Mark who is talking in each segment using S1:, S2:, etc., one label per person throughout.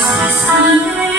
S1: 세상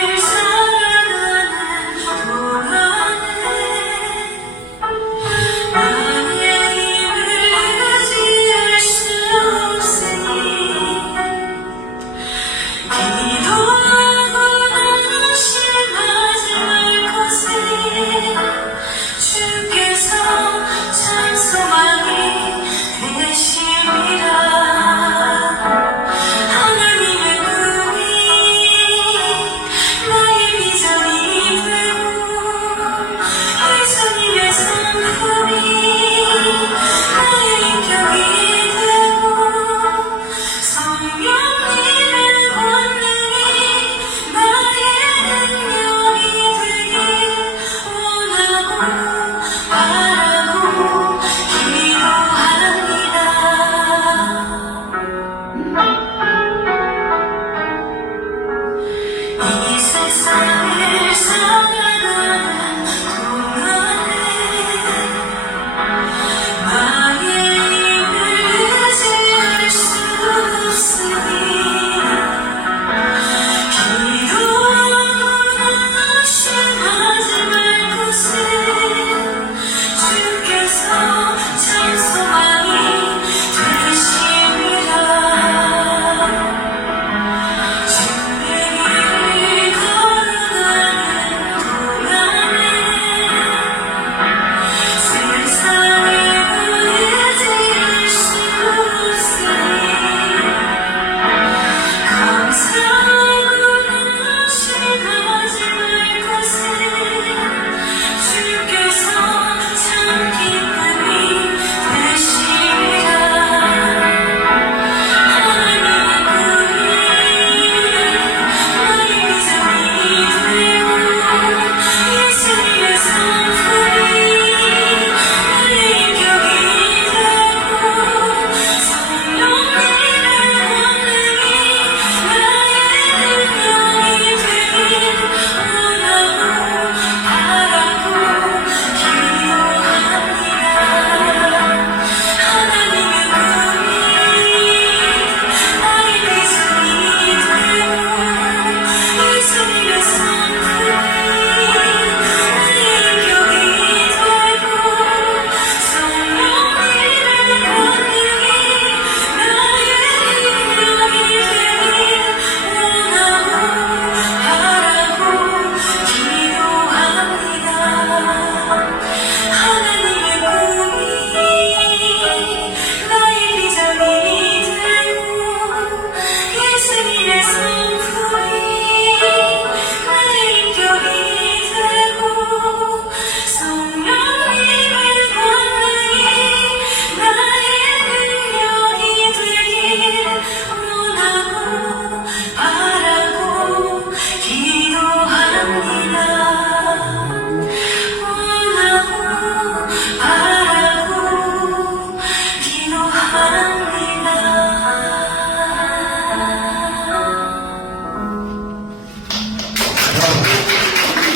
S1: 세상을 살아가는